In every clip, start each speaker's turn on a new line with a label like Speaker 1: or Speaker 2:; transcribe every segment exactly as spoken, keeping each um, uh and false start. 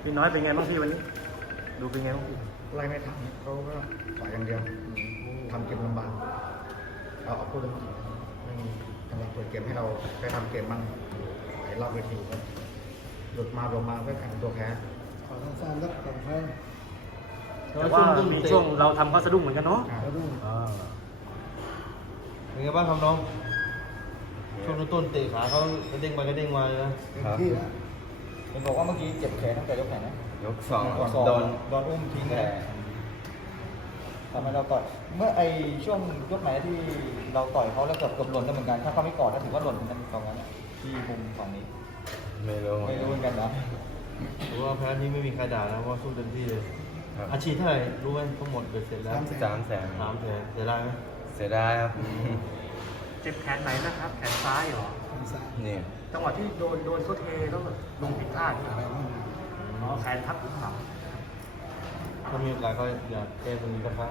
Speaker 1: พี่น้อยเป็นไงบ้างพี่วันนี้ดูเป็นไงบ้างพี่
Speaker 2: ไล่ไม่ทันเขาก็ต่อยอย่างเดียวทำเกมลำบากเราเอาพูดเรื่องจริงไม่มีจังหวะเปิดเกมให้เราไปทำเกมบ้างไอ้รอบเวทีก็หลุดมาลงมาเพื่อแข่งตัวแพ้
Speaker 3: ขอสั้นๆสักสองครั้ง
Speaker 1: แต่ว่ามีช่วงเราทำเขาสะดุ้งเหมือนกันเนาะ
Speaker 3: แล้วดู
Speaker 1: อ่า
Speaker 4: เป็นไงบ้างครับน้องช่วงต้นเตะขาเขากระเด้งไปกระเด้งมาเลยนะ
Speaker 3: เต็มที่แล้ว
Speaker 5: เห็นบอกว่าเมื่อกี้เจ็บแขนตั้งแต่ยกไหนนะ
Speaker 6: ยกสอง
Speaker 5: ยกสอง
Speaker 6: โดน
Speaker 5: โดนอุ้มทิ้งเลยทำไมเราต่อยเมื่อไอช่วงยกไหนที่เราต่อยเขาแล้วเกือบเกือบหล่นแล้วเหมือนกันถ้าเขาไม่กอดก็ถือว่าหล่นเหมือนกันตรงนั้นอะที่มุมฝั่งนี้
Speaker 6: ไม่รู้
Speaker 5: ไม่รู้เหมือนกันนะ
Speaker 4: หรือว่าแพ้นี้ไม่มีใครด่านะเพราะว่าสู้เต็มที่เลย
Speaker 6: ครับ
Speaker 4: อาชีพเท่าไหร่รู้ไหมทั้งหมดเบ็ดเสร็จแล้ว
Speaker 6: สามแสน
Speaker 4: สามแสนเสียดายไหม
Speaker 6: เสียดายครับ
Speaker 1: เจ็บแขนไหนนะครับแขนซ้ายเหรอ
Speaker 3: ทางซ้าย
Speaker 6: นี่
Speaker 1: จังหวะที่โดนโดนเขาเทแล้วแบบลงผิดท่าที่
Speaker 3: อะไรบ้าง
Speaker 1: อ๋อแขนทับหรือเปล่า
Speaker 4: ถ้ามีโอกาสก็อยากแก้ตรงนี้สักครั้ง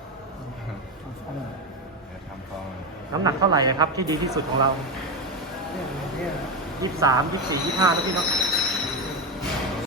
Speaker 6: จะทำเขา
Speaker 1: น้ำหนักเท่าไหร่อะครับที่ดีที่สุดของเรา
Speaker 3: เนี่ยเนี่ย
Speaker 1: ยี่สิบสามยี่สิบสี่ยี่สิบห้าแล้วพี่เนาะ